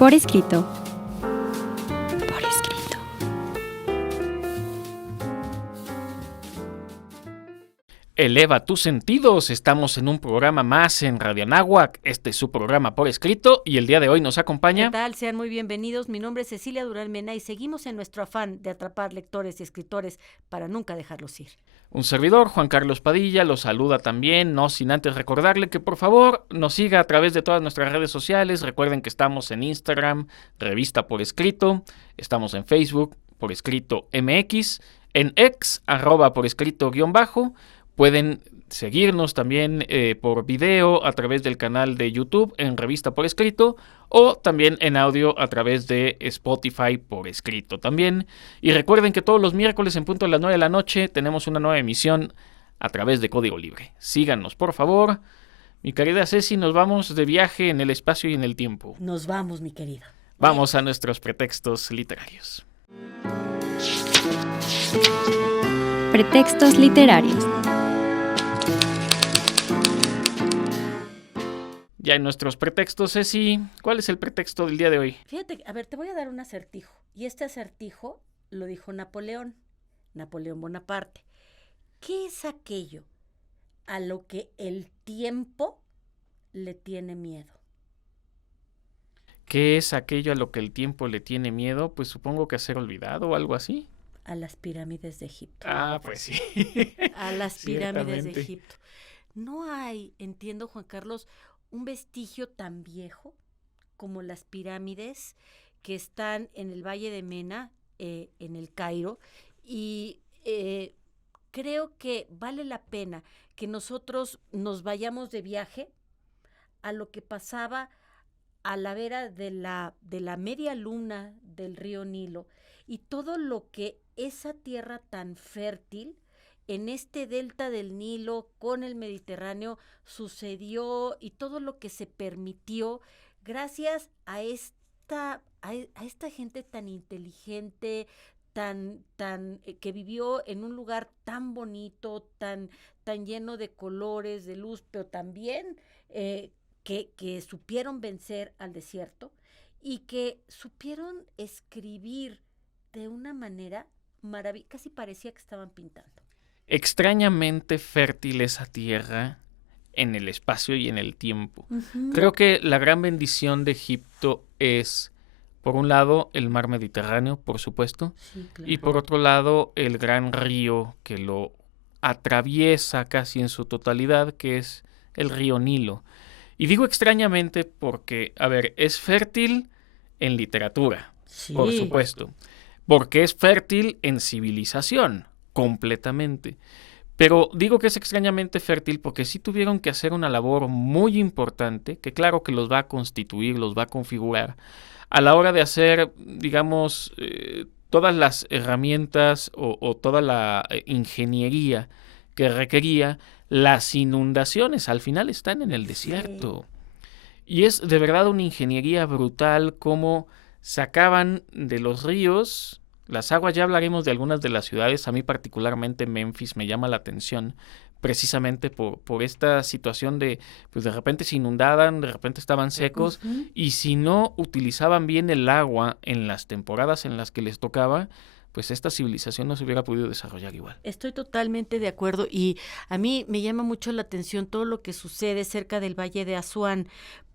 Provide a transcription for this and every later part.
Por escrito. Por escrito. Eleva tus sentidos, estamos en un programa más en Radio Anáhuac, este es su programa Por Escrito y el día de hoy nos acompaña... ¿Qué tal? Sean muy bienvenidos, mi nombre es Cecilia Durán Mena y seguimos en nuestro afán de atrapar lectores y escritores para nunca dejarlos ir. Un servidor, Juan Carlos Padilla, los saluda también, no sin antes recordarle que por favor nos siga a través de todas nuestras redes sociales. Recuerden que estamos en Instagram, Revista Por Escrito, estamos en Facebook, Por Escrito MX, en X, @por escrito _ pueden seguirnos también por video a través del canal de YouTube en Revista Por Escrito o también en audio a través de Spotify Por Escrito también. Y recuerden que todos los miércoles en punto de las 9 de la noche tenemos una nueva emisión a través de Código Libre. Síganos, por favor. Mi querida Ceci, nos vamos de viaje en el espacio y en el tiempo. Nos vamos, mi querida. Vamos a nuestros pretextos literarios. Pretextos literarios. Ya en nuestros pretextos, Ceci, ¿cuál es el pretexto del día de hoy? Fíjate, a ver, te voy a dar un acertijo. Y este acertijo lo dijo Napoleón Bonaparte. ¿Qué es aquello a lo que el tiempo le tiene miedo? ¿Qué es aquello a lo que el tiempo le tiene miedo? Pues supongo que a ser olvidado o algo así. A las pirámides de Egipto. Ah, pues sí. A las pirámides de Ciertamente. Egipto. No hay, entiendo, Juan Carlos, un vestigio tan viejo como las pirámides que están en el Valle de Mena, en el Cairo, y creo que vale la pena que nosotros nos vayamos de viaje a lo que pasaba a la vera de la media luna del río Nilo y todo lo que esa tierra tan fértil en este delta del Nilo con el Mediterráneo sucedió y todo lo que se permitió gracias a esta gente tan inteligente, tan que vivió en un lugar tan bonito, tan lleno de colores, de luz, pero también que supieron vencer al desierto y que supieron escribir de una manera maravillosa, casi parecía que estaban pintando. Extrañamente fértil esa tierra en el espacio y en el tiempo. Uh-huh. Creo que la gran bendición de Egipto es, por un lado, el mar Mediterráneo, por supuesto, Sí, claro. y por otro lado, el gran río que lo atraviesa casi en su totalidad, que es el río Nilo. Y digo extrañamente porque, a ver, es fértil en literatura, Sí. por supuesto, porque es fértil en civilización, completamente. Pero digo que es extrañamente fértil porque sí tuvieron que hacer una labor muy importante, que claro que los va a constituir, los va a configurar, a la hora de hacer, digamos, todas las herramientas o toda la ingeniería que requería las inundaciones. Al final están en el desierto. Y es de verdad una ingeniería brutal cómo sacaban de los ríos las aguas. Ya hablaremos de algunas de las ciudades. A mí particularmente Memphis me llama la atención precisamente por esta situación de, pues de repente se inundaban, de repente estaban secos, Uh-huh. y si no utilizaban bien el agua en las temporadas en las que les tocaba, pues esta civilización no se hubiera podido desarrollar igual. Estoy totalmente de acuerdo y a mí me llama mucho la atención todo lo que sucede cerca del Valle de Asuán,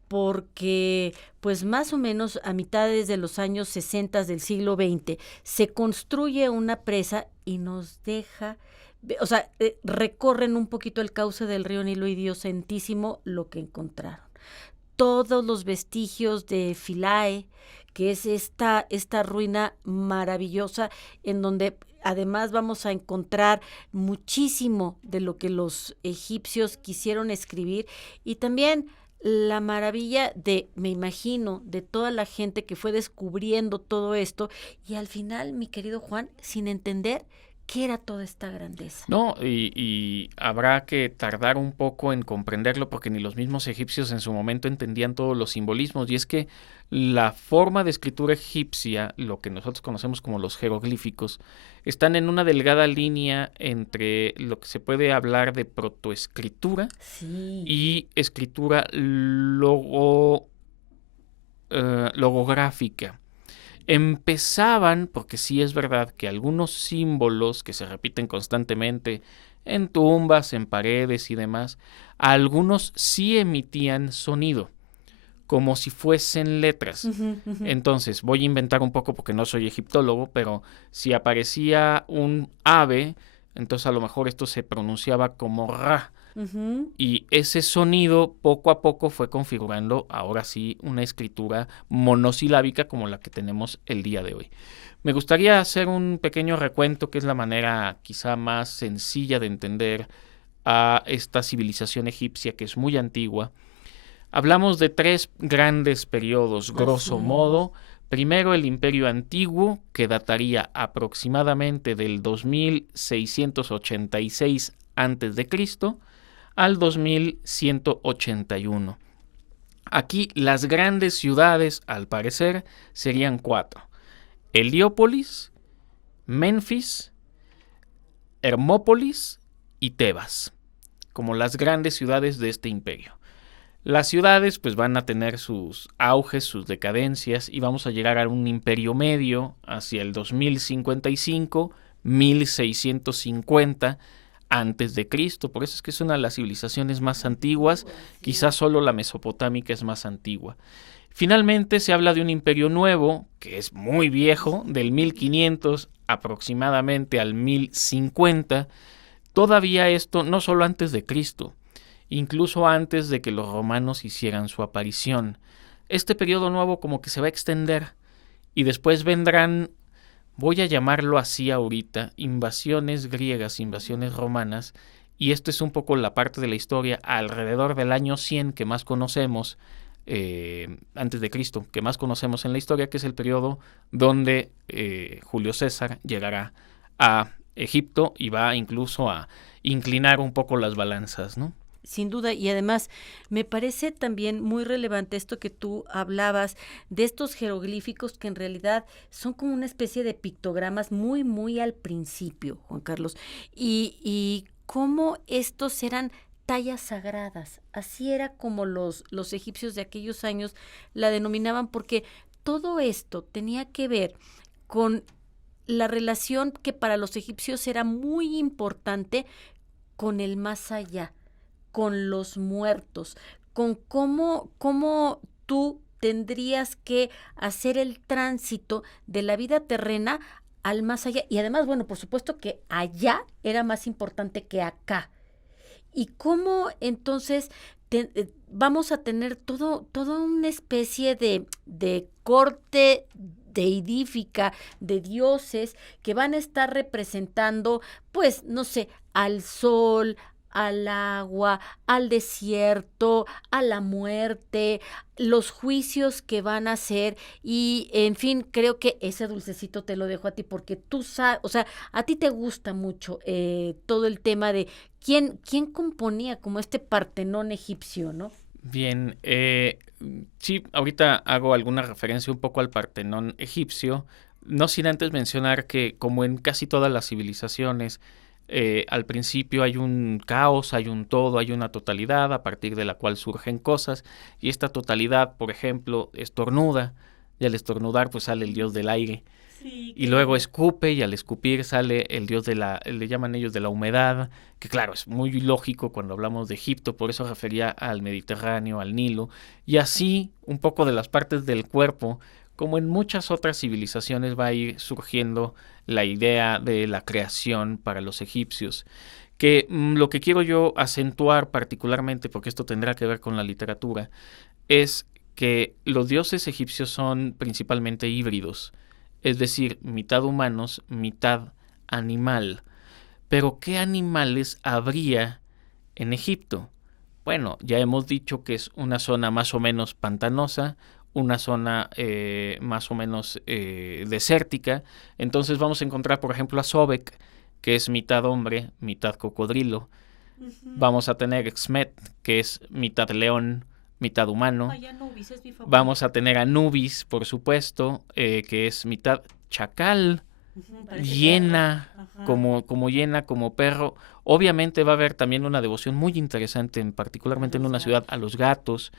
porque pues más o menos a mitades de los años 60 del siglo XX se construye una presa y nos deja, o sea, recorren un poquito el cauce del río Nilo y Dios santísimo lo que encontraron. Todos los vestigios de Philae, que es esta ruina maravillosa en donde además vamos a encontrar muchísimo de lo que los egipcios quisieron escribir y también la maravilla de, me imagino, de toda la gente que fue descubriendo todo esto y al final, mi querido Juan, sin entender qué era toda esta grandeza. No, y habrá que tardar un poco en comprenderlo porque ni los mismos egipcios en su momento entendían todos los simbolismos. Y es que la forma de escritura egipcia, lo que nosotros conocemos como los jeroglíficos, están en una delgada línea entre lo que se puede hablar de protoescritura Sí. y escritura logo logográfica. Empezaban, porque sí es verdad que algunos símbolos que se repiten constantemente en tumbas, en paredes y demás, algunos sí emitían sonido, como si fuesen letras. Entonces, voy a inventar un poco porque no soy egiptólogo, pero si aparecía un ave, entonces a lo mejor esto se pronunciaba como ra. Y ese sonido poco a poco fue configurando ahora sí una escritura monosilábica como la que tenemos el día de hoy. Me gustaría hacer un pequeño recuento, que es la manera quizá más sencilla de entender a esta civilización egipcia, que es muy antigua. Hablamos de 3 grandes periodos, grosso modo. Primero, el Imperio Antiguo, que dataría aproximadamente del 2686 a.C. al 2181. Aquí las grandes ciudades, al parecer, serían 4. Heliópolis, Menfis, Hermópolis y Tebas, como las grandes ciudades de este imperio. Las ciudades pues van a tener sus auges, sus decadencias, y vamos a llegar a un imperio medio hacia el 2055, 1650 antes de Cristo. Por eso es que es una de las civilizaciones más antiguas. Quizás solo la mesopotámica es más antigua. Finalmente se habla de un imperio nuevo, que es muy viejo, del 1500 aproximadamente al 1050. Todavía esto no solo antes de Cristo, incluso antes de que los romanos hicieran su aparición. Este periodo nuevo como que se va a extender, y después vendrán, voy a llamarlo así ahorita, invasiones griegas, invasiones romanas, y esto es un poco la parte de la historia alrededor del año 100 que más conocemos, antes de Cristo, que más conocemos en la historia, que es el periodo donde Julio César llegará a Egipto y va incluso a inclinar un poco las balanzas, ¿no? Sin duda, y además me parece también muy relevante esto que tú hablabas de estos jeroglíficos que en realidad son como una especie de pictogramas muy, muy al principio, Juan Carlos, y cómo estos eran tallas sagradas. Así era como los egipcios de aquellos años la denominaban, porque todo esto tenía que ver con la relación que para los egipcios era muy importante con el más allá, con los muertos, con cómo tú tendrías que hacer el tránsito de la vida terrena al más allá. Y además, bueno, por supuesto que allá era más importante que acá. Y cómo entonces vamos a tener toda una especie de corte deidífica de dioses que van a estar representando, pues, no sé, al sol, al agua, al desierto, a la muerte, los juicios que van a hacer, y en fin, creo que ese dulcecito te lo dejo a ti porque tú sabes, o sea, a ti te gusta mucho todo el tema de quién componía como este Partenón egipcio, ¿no? Bien, sí, ahorita hago alguna referencia un poco al Partenón egipcio, no sin antes mencionar que, como en casi todas las civilizaciones, al principio hay un caos, hay un todo, hay una totalidad a partir de la cual surgen cosas, y esta totalidad, por ejemplo, estornuda, y al estornudar pues sale el dios del aire, y luego escupe, y al escupir sale el dios le llaman ellos de la humedad, que claro, es muy lógico cuando hablamos de Egipto, por eso refería al Mediterráneo, al Nilo, y así un poco de las partes del cuerpo, como en muchas otras civilizaciones va a ir surgiendo la idea de la creación para los egipcios, que lo que quiero yo acentuar particularmente, porque esto tendrá que ver con la literatura, es que los dioses egipcios son principalmente híbridos, es decir, mitad humanos, mitad animal. Pero ¿qué animales habría en Egipto? Bueno, ya hemos dicho que es una zona más o menos pantanosa, una zona más o menos desértica. Entonces vamos a encontrar, por ejemplo, a Sobek, que es mitad hombre, mitad cocodrilo. Vamos a tener Xmet, que es mitad león, mitad humano. Anubis es mi favorito. Vamos a tener Anubis, por supuesto, que es mitad chacal, hiena, como hiena, como perro. Obviamente va a haber también una devoción muy interesante, particularmente en una ciudad, a los gatos.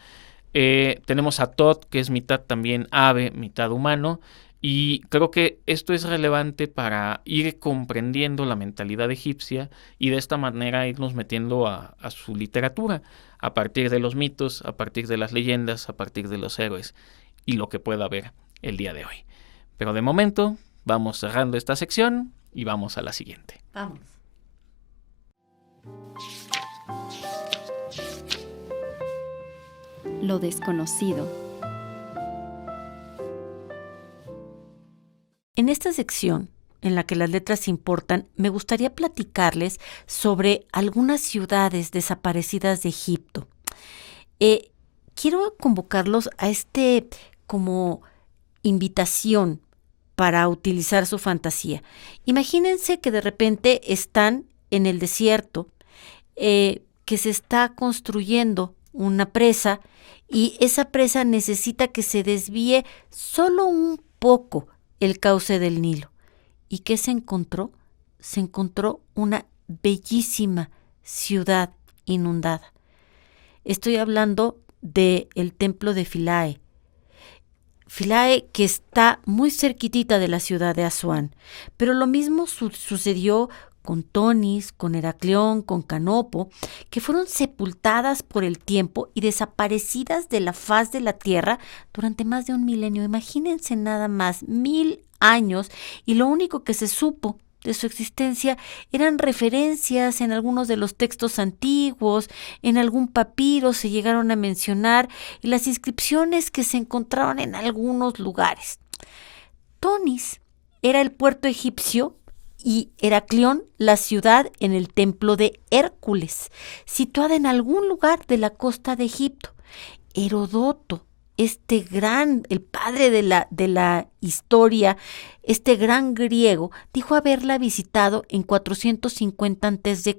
Tenemos a Thoth, que es mitad también ave, mitad humano, y creo que esto es relevante para ir comprendiendo la mentalidad egipcia y de esta manera irnos metiendo a su literatura, a partir de los mitos, a partir de las leyendas, a partir de los héroes y lo que pueda haber el día de hoy. Pero de momento vamos cerrando esta sección y vamos a la siguiente. Vamos. Lo desconocido. En esta sección, en la que las letras importan, me gustaría platicarles sobre algunas ciudades desaparecidas de Egipto. Quiero convocarlos a como invitación para utilizar su fantasía. Imagínense que de repente están en el desierto, que se está construyendo una presa y esa presa necesita que se desvíe solo un poco el cauce del Nilo. ¿Y qué se encontró? Se encontró una bellísima ciudad inundada. Estoy hablando del templo de Philae. Philae, que está muy cerquitita de la ciudad de Asuán. Pero lo mismo sucedió con Tonis, con Heracleón, con Canopo, que fueron sepultadas por el tiempo y desaparecidas de la faz de la tierra durante más de 1 milenio. Imagínense nada más, 1000 años, y lo único que se supo de su existencia eran referencias en algunos de los textos antiguos, en algún papiro se llegaron a mencionar, y las inscripciones que se encontraron en algunos lugares. Tonis era el puerto egipcio y Heracleón la ciudad en el templo de Hércules, situada en algún lugar de la costa de Egipto. Heródoto, el padre de la historia, este gran griego, dijo haberla visitado en 450 a.C.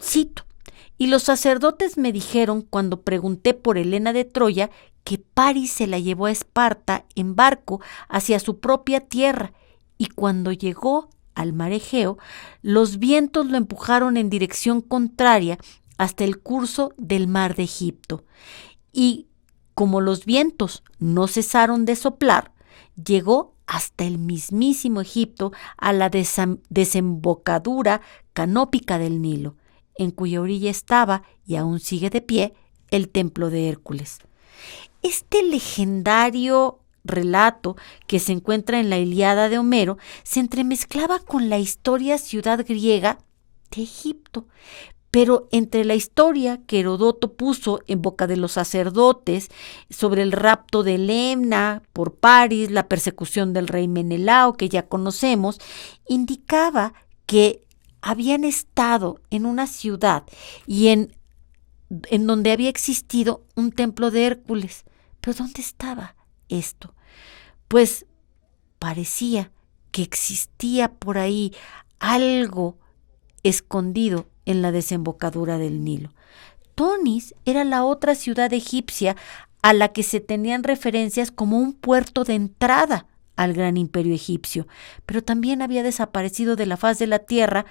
Cito: y los sacerdotes me dijeron cuando pregunté por Helena de Troya que Paris se la llevó a Esparta en barco hacia su propia tierra, y cuando llegó al mar Egeo, los vientos lo empujaron en dirección contraria hasta el curso del mar de Egipto. Y como los vientos no cesaron de soplar, llegó hasta el mismísimo Egipto, a la desembocadura canópica del Nilo, en cuya orilla estaba, y aún sigue de pie, el templo de Hércules. Este legendario relato que se encuentra en la Ilíada de Homero se entremezclaba con la historia ciudad griega de Egipto. Pero entre la historia que Heródoto puso en boca de los sacerdotes sobre el rapto de Lemna por Paris, la persecución del rey Menelao, que ya conocemos, indicaba que habían estado en una ciudad y en donde había existido un templo de Hércules. ¿Pero dónde estaba esto? Pues parecía que existía por ahí algo escondido en la desembocadura del Nilo. Tonis era la otra ciudad egipcia a la que se tenían referencias como un puerto de entrada al gran imperio egipcio, pero también había desaparecido de la faz de la tierra,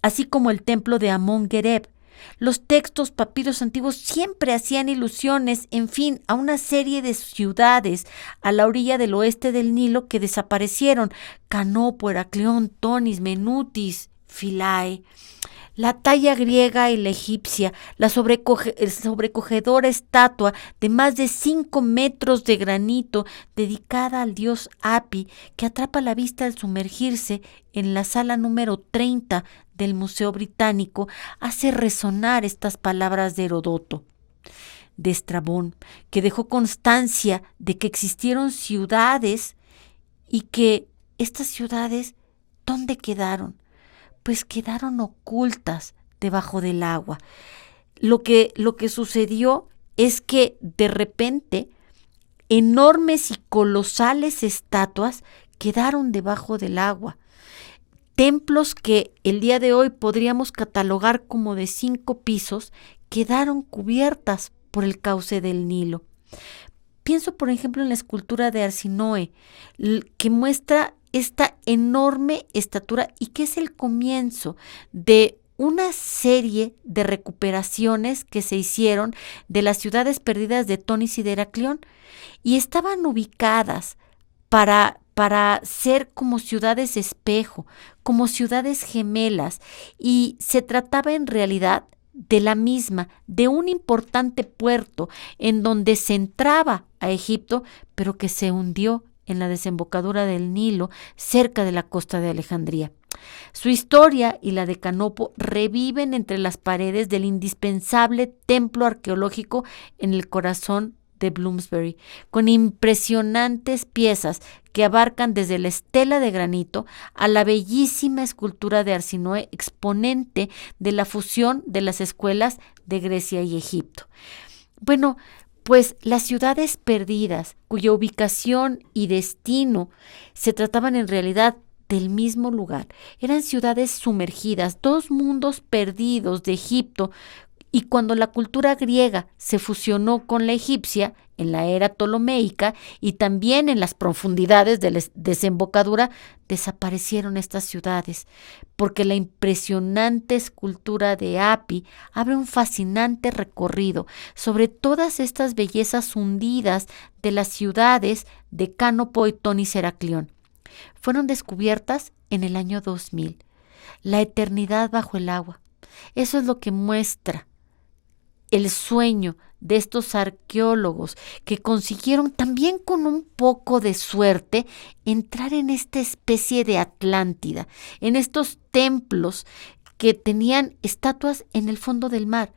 así como el templo de Amón-Gereb. Los textos papiros antiguos siempre hacían ilusiones, en fin, a una serie de ciudades a la orilla del oeste del Nilo que desaparecieron: Canopo, Heracleón, Tonis, Menutis, Philae. La talla griega y la egipcia, la sobrecogedora estatua de más de 5 metros de granito dedicada al dios Api, que atrapa la vista al sumergirse en la sala número 30 del Museo Británico, hace resonar estas palabras de Heródoto, de Estrabón, que dejó constancia de que existieron ciudades y que estas ciudades, ¿dónde quedaron? Pues quedaron ocultas debajo del agua. Lo que sucedió es que de repente enormes y colosales estatuas quedaron debajo del agua. Templos que el día de hoy podríamos catalogar como de 5 pisos quedaron cubiertas por el cauce del Nilo. Pienso, por ejemplo, en la escultura de Arsinoe, que muestra esta enorme estatura y que es el comienzo de una serie de recuperaciones que se hicieron de las ciudades perdidas de Tonis y de Heraclión y estaban ubicadas para ser como ciudades espejo, como ciudades gemelas, y se trataba en realidad de la misma, de un importante puerto en donde se entraba a Egipto, pero que se hundió en la desembocadura del Nilo, cerca de la costa de Alejandría. Su historia y la de Canopo reviven entre las paredes del indispensable templo arqueológico en el corazón de Bloomsbury, con impresionantes piezas que abarcan desde la estela de granito a la bellísima escultura de Arsinoe, exponente de la fusión de las escuelas de Grecia y Egipto. Bueno, pues las ciudades perdidas, cuya ubicación y destino se trataban en realidad del mismo lugar, eran ciudades sumergidas, dos mundos perdidos de Egipto, y cuando la cultura griega se fusionó con la egipcia en la era ptolomeica y también en las profundidades de la desembocadura, desaparecieron estas ciudades, porque la impresionante escultura de Api abre un fascinante recorrido sobre todas estas bellezas hundidas de las ciudades de Cánopo y Tonis Heraclión. Fueron descubiertas en el año 2000, la eternidad bajo el agua. Eso es lo que muestra el sueño de estos arqueólogos que consiguieron también con un poco de suerte entrar en esta especie de Atlántida, en estos templos que tenían estatuas en el fondo del mar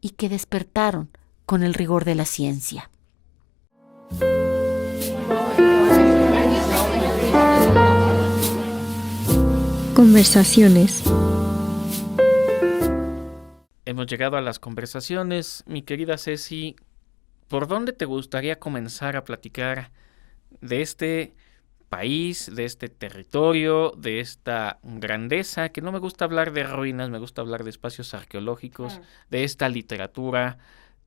y que despertaron con el rigor de la ciencia. Conversaciones. Hemos llegado a las conversaciones. Mi querida Ceci, ¿por dónde te gustaría comenzar a platicar de este país, de este territorio, de esta grandeza? Que no me gusta hablar de ruinas, me gusta hablar de espacios arqueológicos, de esta literatura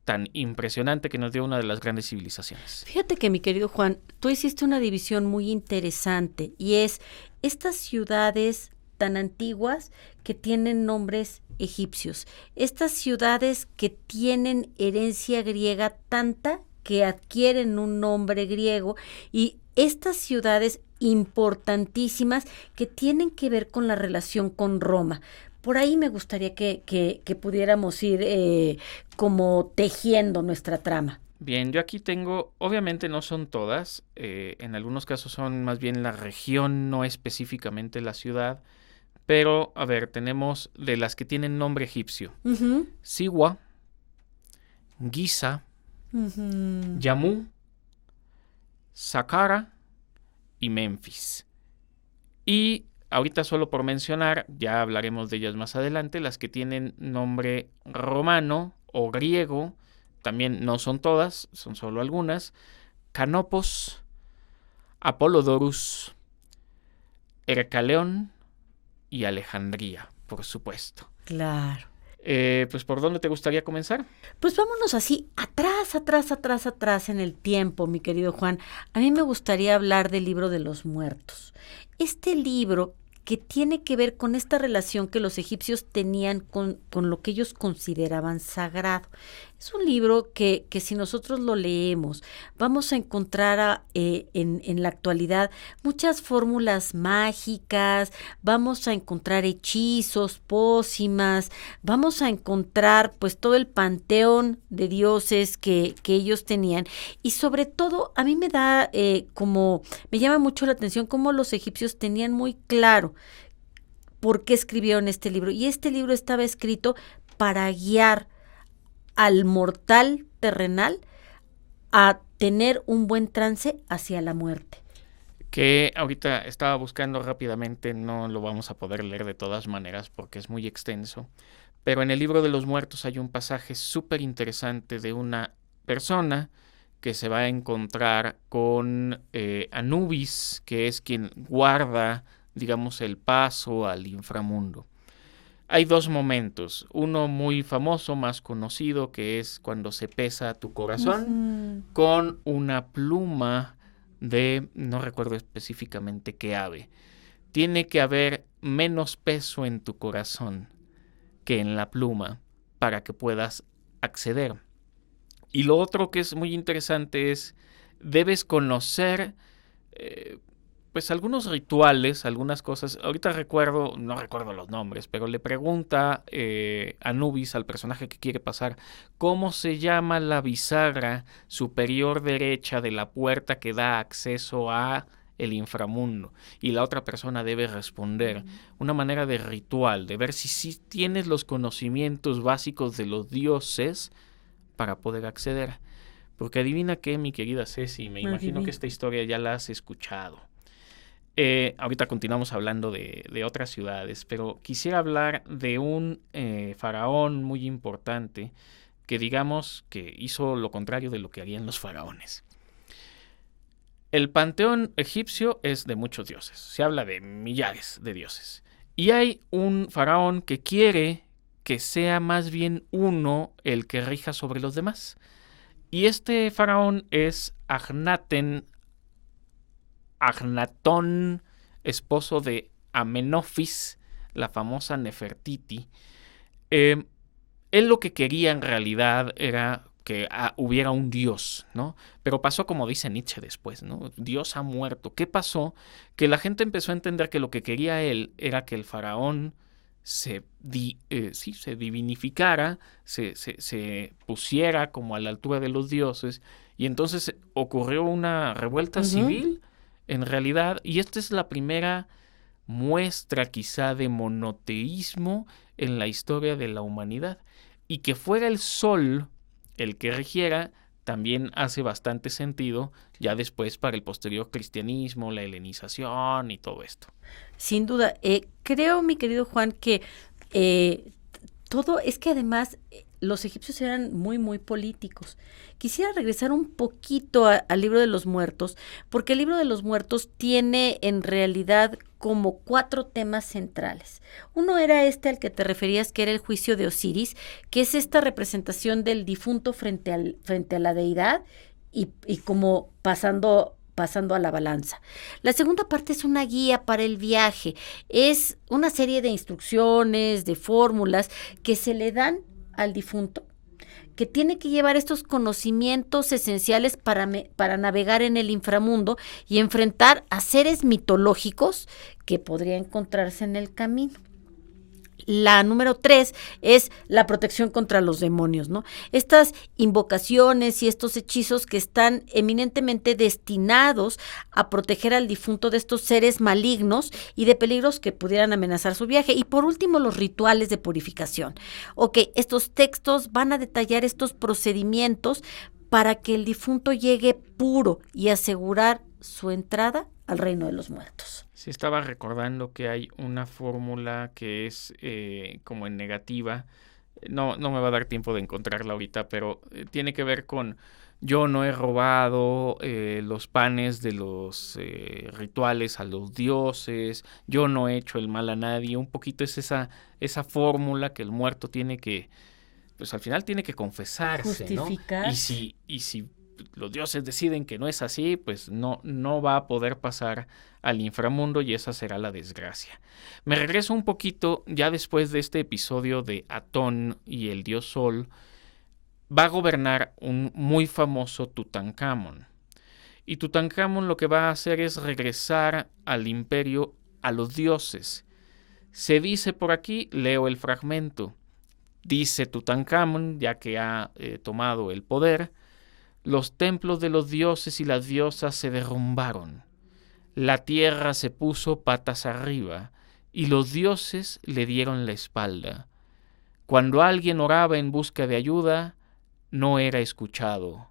tan impresionante que nos dio una de las grandes civilizaciones. Fíjate que, mi querido Juan, tú hiciste una división muy interesante y es estas ciudades tan antiguas que tienen nombres egipcios, estas ciudades que tienen herencia griega tanta que adquieren un nombre griego, y estas ciudades importantísimas que tienen que ver con la relación con Roma. Por ahí me gustaría que pudiéramos ir como tejiendo nuestra trama. Bien, yo aquí tengo, obviamente no son todas, en algunos casos son más bien la región, no específicamente la ciudad, pero, a ver, tenemos de las que tienen nombre egipcio: Siwa, Giza, Jammu, Saqqara y Memphis. Y ahorita, solo por mencionar, ya hablaremos de ellas más adelante, las que tienen nombre romano o griego, también no son todas, son solo algunas: Canopos, Apollodorus, Heracleón y Alejandría, por supuesto. Claro. Pues, ¿por dónde te gustaría comenzar? Pues vámonos así, atrás en el tiempo, mi querido Juan. A mí me gustaría hablar del libro de los muertos. Este libro que tiene que ver con esta relación que los egipcios tenían con lo que ellos consideraban sagrado. Es un libro que si nosotros lo leemos, vamos a encontrar en la actualidad muchas fórmulas mágicas, vamos a encontrar hechizos, pócimas, vamos a encontrar pues todo el panteón de dioses que ellos tenían, y sobre todo a mí me da me llama mucho la atención cómo los egipcios tenían muy claro por qué escribieron este libro, y este libro estaba escrito para guiar al mortal terrenal a tener un buen trance hacia la muerte. Que ahorita estaba buscando rápidamente, no lo vamos a poder leer de todas maneras porque es muy extenso, pero en el libro de los muertos hay un pasaje súper interesante de una persona que se va a encontrar con Anubis, que es quien guarda, digamos, el paso al inframundo. Hay dos momentos, uno muy famoso, más conocido, que es cuando se pesa tu corazón con una pluma de, no recuerdo específicamente qué ave. Tiene que haber menos peso en tu corazón que en la pluma para que puedas acceder. Y lo otro que es muy interesante es, debes conocer pues algunos rituales, algunas cosas. Ahorita no recuerdo los nombres, pero le pregunta Anubis al personaje que quiere pasar, ¿cómo se llama la bisagra superior derecha de la puerta que da acceso a el inframundo? Y la otra persona debe responder. Una manera de ritual, de ver si sí tienes los conocimientos básicos de los dioses para poder acceder. Porque adivina qué, mi querida Ceci, me imagino que esta historia ya la has escuchado. Ahorita continuamos hablando de otras ciudades, pero quisiera hablar de un faraón muy importante que digamos que hizo lo contrario de lo que harían los faraones. El panteón egipcio es de muchos dioses, se habla de millares de dioses. Y hay un faraón que quiere que sea más bien uno el que rija sobre los demás. Y este faraón es Agnatón, esposo de Amenofis, la famosa Nefertiti. Él lo que quería en realidad era que hubiera un dios, ¿no? Pero pasó como dice Nietzsche después, ¿no? Dios ha muerto. ¿Qué pasó? Que la gente empezó a entender que lo que quería él era que el faraón se divinificara, se pusiera como a la altura de los dioses, y entonces ocurrió una revuelta civil, en realidad, y esta es la primera muestra quizá de monoteísmo en la historia de la humanidad. Y que fuera el sol el que rigiera también hace bastante sentido ya después para el posterior cristianismo, la helenización y todo esto. Sin duda, creo, mi querido Juan, que todo es que además los egipcios eran muy, muy políticos. Quisiera regresar un poquito al libro de los muertos, porque el libro de los muertos tiene en realidad como 4 temas centrales. Uno era al que te referías, que era el juicio de Osiris, que es esta representación del difunto frente a la deidad y como pasando a la balanza. La segunda parte es una guía para el viaje, es una serie de instrucciones, de fórmulas que se le dan al difunto, que tiene que llevar estos conocimientos esenciales para navegar en el inframundo y enfrentar a seres mitológicos que podría encontrarse en el camino. La número 3 es la protección contra los demonios, ¿no? Estas invocaciones y estos hechizos que están eminentemente destinados a proteger al difunto de estos seres malignos y de peligros que pudieran amenazar su viaje. Y por último, los rituales de purificación. Estos textos van a detallar estos procedimientos para que el difunto llegue puro y asegurar su entrada al reino de los muertos. Sí, estaba recordando que hay una fórmula que es como en negativa. No me va a dar tiempo de encontrarla ahorita, pero tiene que ver con: yo no he robado los panes de los rituales a los dioses, yo no he hecho el mal a nadie. Un poquito es esa fórmula que el muerto tiene que, pues al final tiene que confesarse, justificar, ¿no? Y si los dioses deciden que no es así, pues no va a poder pasar al inframundo y esa será la desgracia. Me regreso un poquito, ya después de este episodio de Atón y el dios Sol, va a gobernar un muy famoso Tutankamón. Y Tutankamón lo que va a hacer es regresar al imperio a los dioses. Se dice por aquí, leo el fragmento, dice Tutankamón, ya que ha tomado el poder: los templos de los dioses y las diosas se derrumbaron. La tierra se puso patas arriba y los dioses le dieron la espalda. Cuando alguien oraba en busca de ayuda, no era escuchado.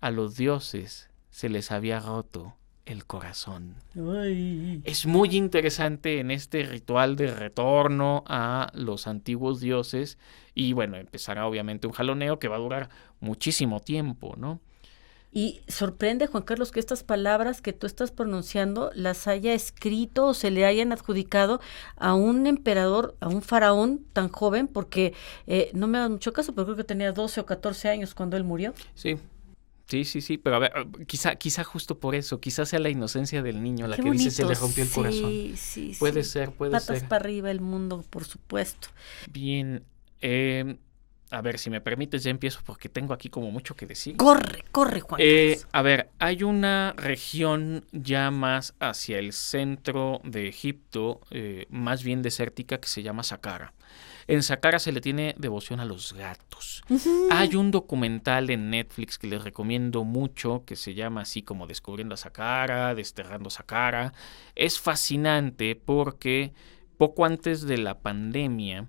A los dioses se les había roto el corazón. Ay. Es muy interesante en este ritual de retorno a los antiguos dioses y bueno, empezará obviamente un jaloneo que va a durar muchísimo tiempo, ¿no? Y sorprende, Juan Carlos, que estas palabras que tú estás pronunciando las haya escrito o se le hayan adjudicado a un emperador, a un faraón tan joven, porque no me da mucho caso, pero creo que tenía 12 o 14 años cuando él murió. Sí, Sí, pero a ver, quizá justo por eso, quizás sea la inocencia del niño la Qué que dice se bonito. le rompió el corazón. Sí, Puede sí. ser. Patas para arriba el mundo, por supuesto. Bien, a ver, si me permites, ya empiezo porque tengo aquí como mucho que decir. Corre, Juan Carlos. A ver, hay una región ya más hacia el centro de Egipto, más bien desértica, que se llama Saqqara. En Saqqara se le tiene devoción a los gatos. Hay un documental en Netflix que les recomiendo mucho, que se llama así como Descubriendo a Saqqara, Desterrando Saqqara. Es fascinante porque poco antes de la pandemia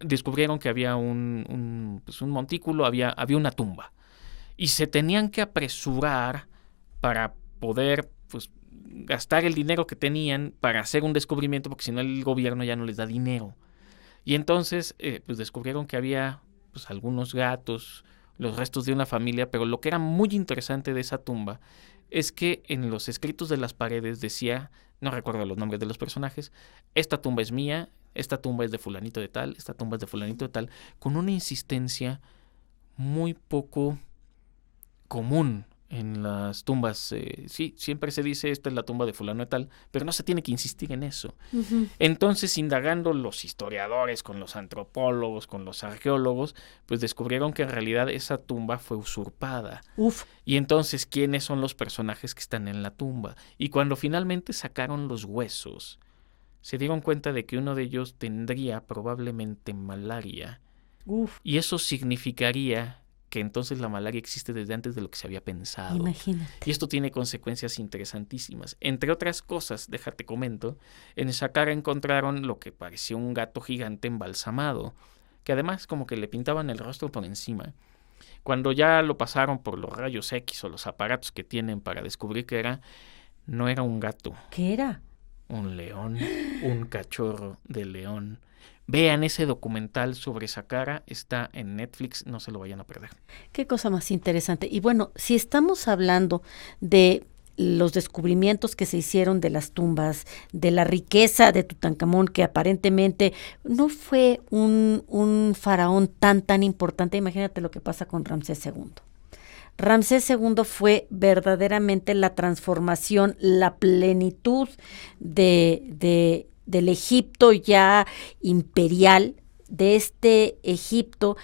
descubrieron que había un montículo, había una tumba. Y se tenían que apresurar para poder gastar el dinero que tenían para hacer un descubrimiento, porque si no el gobierno ya no les da dinero. Y entonces descubrieron que había algunos gatos, los restos de una familia, pero lo que era muy interesante de esa tumba es que en los escritos de las paredes decía, no recuerdo los nombres de los personajes, esta tumba es mía, esta tumba es de fulanito de tal, esta tumba es de fulanito de tal, con una insistencia muy poco común en las tumbas. Sí, siempre se dice esta es la tumba de fulano de tal, pero no se tiene que insistir en eso. Entonces, indagando los historiadores, con los antropólogos, con los arqueólogos, pues descubrieron que en realidad esa tumba fue usurpada. Y entonces, ¿quiénes son los personajes que están en la tumba? Y cuando finalmente sacaron los huesos, se dieron cuenta de que uno de ellos tendría probablemente malaria. Y eso significaría que entonces la malaria existe desde antes de lo que se había pensado. Imagínate. Y esto tiene consecuencias interesantísimas. Entre otras cosas, déjate comento, en Saqqara encontraron lo que parecía un gato gigante embalsamado, que además como que le pintaban el rostro por encima. Cuando ya lo pasaron por los rayos X o los aparatos que tienen para descubrir qué era, no era un gato. ¿Qué era? Un león, un cachorro de león. Vean ese documental sobre Saqqara, está en Netflix, no se lo vayan a perder. Qué cosa más interesante. Y bueno, si estamos hablando de los descubrimientos que se hicieron de las tumbas, de la riqueza de Tutankamón, que aparentemente no fue un faraón tan importante, imagínate lo que pasa con Ramsés II. Ramsés II fue verdaderamente la transformación, la plenitud del Egipto ya imperial, de este Egipto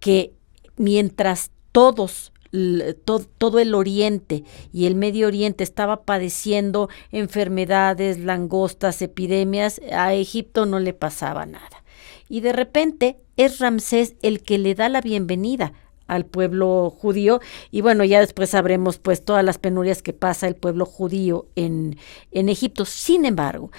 que mientras todo el Oriente y el Medio Oriente estaba padeciendo enfermedades, langostas, epidemias, a Egipto no le pasaba nada. Y de repente es Ramsés el que le da la bienvenida al pueblo judío, y bueno, ya después sabremos pues todas las penurias que pasa el pueblo judío en Egipto. Sin embargo,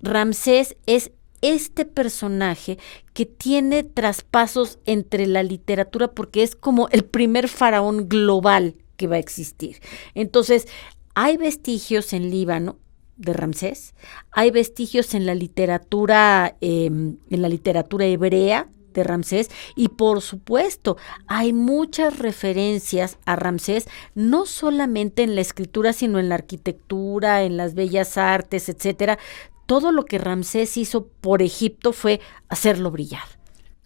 Ramsés es este personaje que tiene traspasos entre la literatura porque es como el primer faraón global que va a existir. Entonces, hay vestigios en Líbano de Ramsés, hay vestigios en la literatura hebrea de Ramsés, y por supuesto hay muchas referencias a Ramsés, no solamente en la escritura, sino en la arquitectura, en las bellas artes, etcétera. Todo lo que Ramsés hizo por Egipto fue hacerlo brillar.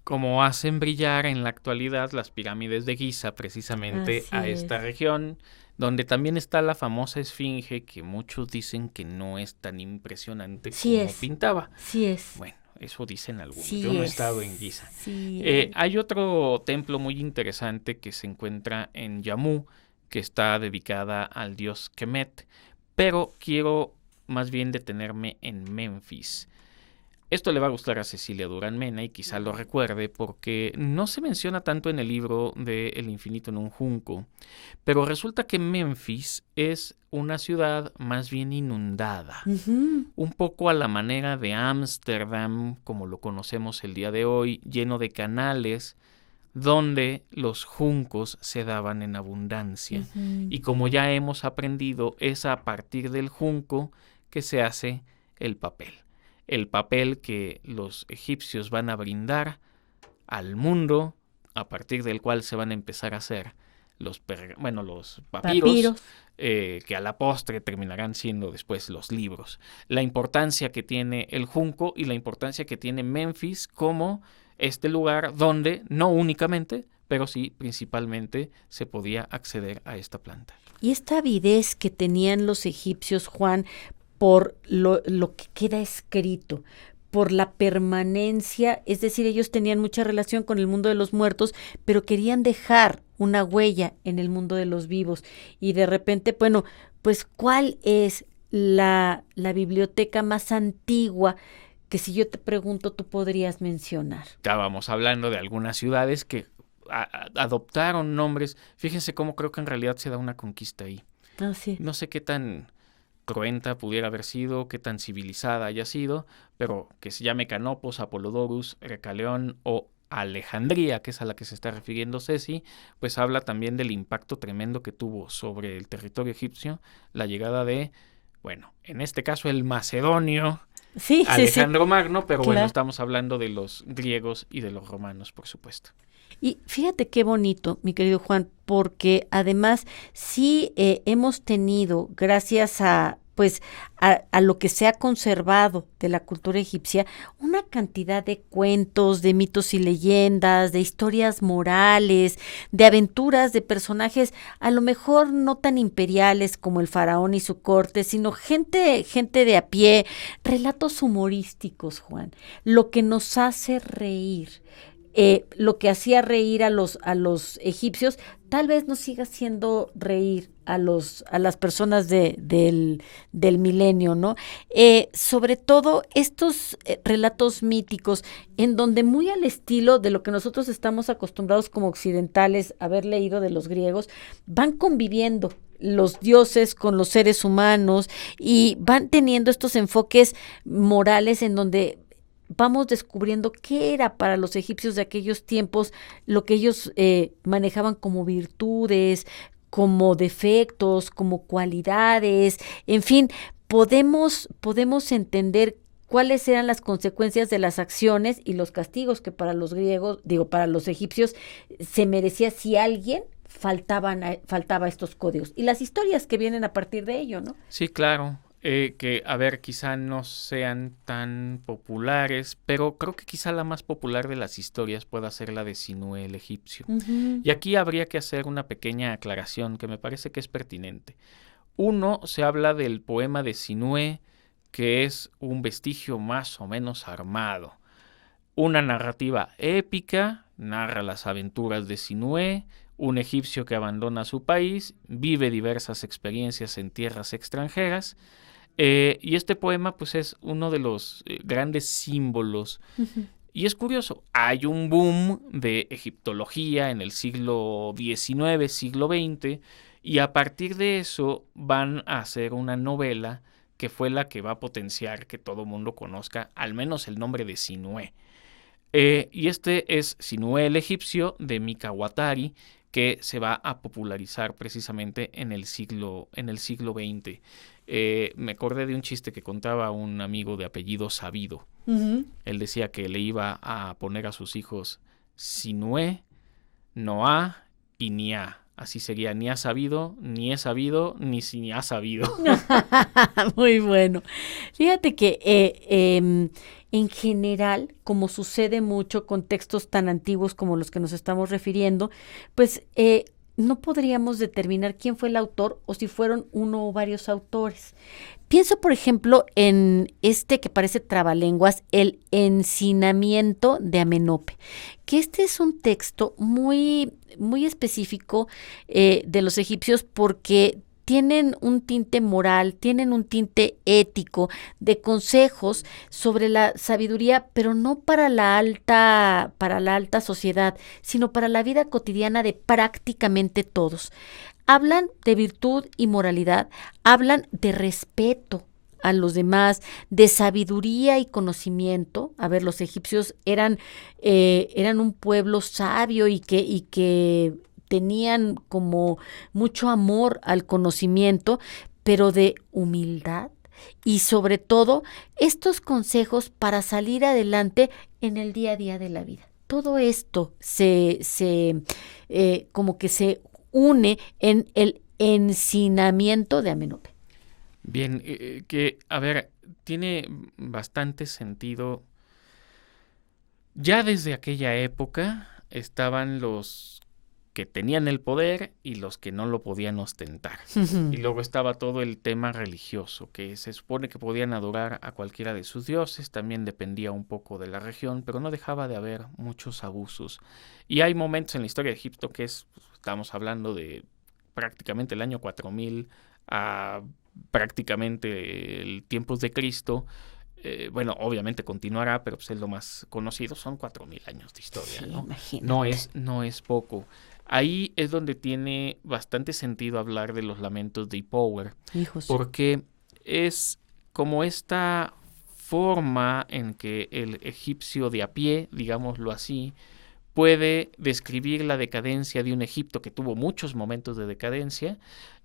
Como hacen brillar en la actualidad las pirámides de Giza, precisamente a esta región, donde también está la famosa esfinge, que muchos dicen que no es tan impresionante como pintaba. Sí es. Bueno, eso dicen algunos. Sí, yo no he estado en Giza. Sí, hay otro templo muy interesante que se encuentra en Jammu, que está dedicada al dios Kemet, pero quiero más bien detenerme en Memphis. Esto le va a gustar a Cecilia Durán Mena y quizá lo recuerde porque no se menciona tanto en el libro de El infinito en un junco, pero resulta que Memphis es una ciudad más bien inundada, un poco a la manera de Ámsterdam, como lo conocemos el día de hoy, lleno de canales donde los juncos se daban en abundancia. Y como ya hemos aprendido, es a partir del junco que se hace el papel que los egipcios van a brindar al mundo, a partir del cual se van a empezar a hacer los papiros. Que a la postre terminarán siendo después los libros. La importancia que tiene el junco y la importancia que tiene Memphis como este lugar donde no únicamente, pero sí, principalmente se podía acceder a esta planta. Y esta avidez que tenían los egipcios, Juan, por lo que queda escrito, por la permanencia, es decir, ellos tenían mucha relación con el mundo de los muertos, pero querían dejar una huella en el mundo de los vivos. Y de repente, bueno, pues, ¿cuál es la biblioteca más antigua que, si yo te pregunto, tú podrías mencionar? Estábamos hablando de algunas ciudades que adoptaron nombres. Fíjense cómo creo que en realidad se da una conquista ahí. Ah, sí. No sé qué tan cruenta pudiera haber sido, qué tan civilizada haya sido, pero que se llame Canopos, Apolodorus, Heracleón o Alejandría, que es a la que se está refiriendo Ceci, pues habla también del impacto tremendo que tuvo sobre el territorio egipcio la llegada de, bueno, en este caso el macedonio Sí, Alejandro Magno, pero bueno, Claro. estamos hablando de los griegos y de los romanos, por supuesto. Y fíjate qué bonito, mi querido Juan, porque además sí hemos tenido, gracias a pues a lo que se ha conservado de la cultura egipcia, una cantidad de cuentos, de mitos y leyendas, de historias morales, de aventuras de personajes a lo mejor no tan imperiales como el faraón y su corte, sino gente de a pie, relatos humorísticos, Juan, lo que nos hace reír. Lo que hacía reír a los egipcios, tal vez nos siga haciendo reír a las personas del milenio, ¿no? Sobre todo estos relatos míticos, en donde muy al estilo de lo que nosotros estamos acostumbrados como occidentales a haber leído de los griegos, van conviviendo los dioses con los seres humanos y van teniendo estos enfoques morales en donde vamos descubriendo qué era para los egipcios de aquellos tiempos lo que ellos manejaban como virtudes, como defectos, como cualidades, en fin, podemos entender cuáles eran las consecuencias de las acciones y los castigos que para los griegos, para los egipcios, se merecía si alguien faltaba a estos códigos. Y las historias que vienen a partir de ello, ¿no? Sí, claro. Que, a ver, quizá no sean tan populares, pero creo que quizá la más popular de las historias pueda ser la de Sinué el egipcio. Uh-huh. Y aquí habría que hacer una pequeña aclaración que me parece que es pertinente. Uno, se habla del poema de Sinué, que es un vestigio más o menos armado. Una narrativa épica, narra las aventuras de Sinué, un egipcio que abandona su país, vive diversas experiencias en tierras extranjeras. Y este poema pues es uno de los grandes símbolos. Uh-huh. Y es curioso, hay un boom de egiptología en el siglo XIX, siglo XX, y a partir de eso van a hacer una novela que fue la que va a potenciar que todo mundo conozca al menos el nombre de Sinué. Y este es Sinué el egipcio de Mika Watari, que se va a popularizar precisamente en el siglo XX. Me acordé de un chiste que contaba un amigo de apellido Sabido. Uh-huh. Él decía que le iba a poner a sus hijos Sinué, Noá y Nia. Así sería, ni ha sabido, ni he sabido, ni si ni ha sabido. Muy bueno. Fíjate que en general, como sucede mucho con textos tan antiguos como los que nos estamos refiriendo, pues no podríamos determinar quién fue el autor o si fueron uno o varios autores. Pienso, por ejemplo, en este que parece trabalenguas, el Encinamiento de Amenope, que este es un texto muy, muy específico de los egipcios porque tienen un tinte moral, tienen un tinte ético, de consejos sobre la sabiduría, pero no para la alta sociedad, sino para la vida cotidiana de prácticamente todos. Hablan de virtud y moralidad, hablan de respeto a los demás, de sabiduría y conocimiento. A ver, los egipcios eran un pueblo sabio y que tenían como mucho amor al conocimiento, pero de humildad y sobre todo estos consejos para salir adelante en el día a día de la vida. Todo esto como que se une en el Encinamiento de Amenope. Bien, que, a ver, tiene bastante sentido. Ya desde aquella época estaban los que tenían el poder y los que no lo podían ostentar. Y luego estaba todo el tema religioso, que se supone que podían adorar a cualquiera de sus dioses, también dependía un poco de la región, pero no dejaba de haber muchos abusos. Y hay momentos en la historia de Egipto estamos hablando de prácticamente el año 4000 a prácticamente el tiempos de Cristo. Bueno, obviamente continuará, pero pues es lo más conocido, son 4000 años de historia, Sí, ¿no? imagínate. No es poco. Ahí es donde tiene bastante sentido hablar de los lamentos de Ipower, Hijos. porque es como esta forma en que el egipcio de a pie, digámoslo así, puede describir la decadencia de un Egipto que tuvo muchos momentos de decadencia,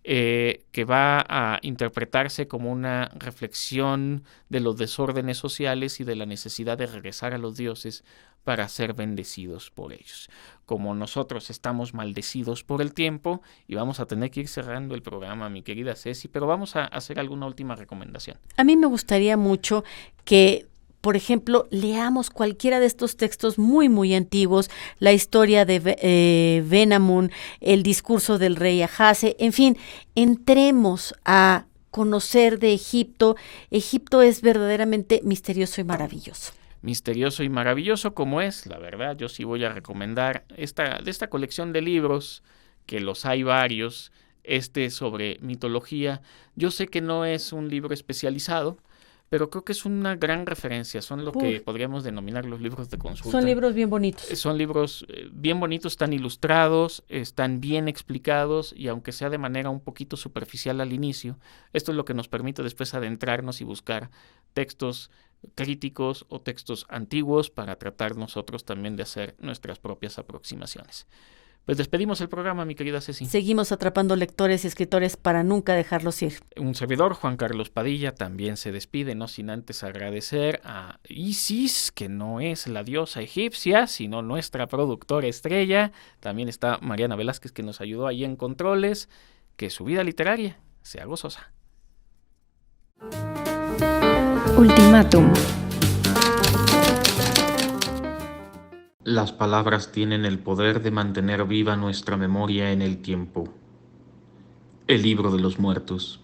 que va a interpretarse como una reflexión de los desórdenes sociales y de la necesidad de regresar a los dioses para ser bendecidos por ellos. Como nosotros estamos maldecidos por el tiempo y vamos a tener que ir cerrando el programa, mi querida Ceci, pero vamos a hacer alguna última recomendación. A mí me gustaría mucho que, por ejemplo, leamos cualquiera de estos textos muy, muy antiguos, la historia de Venamun, el discurso del rey Ahase, en fin, entremos a conocer de Egipto. Egipto es verdaderamente misterioso y maravilloso. Misterioso y maravilloso como es, la verdad, yo sí voy a recomendar de esta colección de libros, que los hay varios, sobre mitología. Yo sé que no es un libro especializado, pero creo que es una gran referencia, son lo que podríamos denominar los libros de consulta. Son libros bien bonitos. Son libros bien bonitos, están ilustrados, están bien explicados y aunque sea de manera un poquito superficial al inicio, esto es lo que nos permite después adentrarnos y buscar textos críticos o textos antiguos para tratar nosotros también de hacer nuestras propias aproximaciones. Pues despedimos el programa, mi querida Ceci. Seguimos atrapando lectores y escritores para nunca dejarlos ir. Un servidor, Juan Carlos Padilla, también se despide, no sin antes agradecer a Isis, que no es la diosa egipcia, sino nuestra productora estrella. También está Mariana Velázquez, que nos ayudó ahí en controles. Que su vida literaria sea gozosa. Ultimátum. Las palabras tienen el poder de mantener viva nuestra memoria en el tiempo. El libro de los muertos.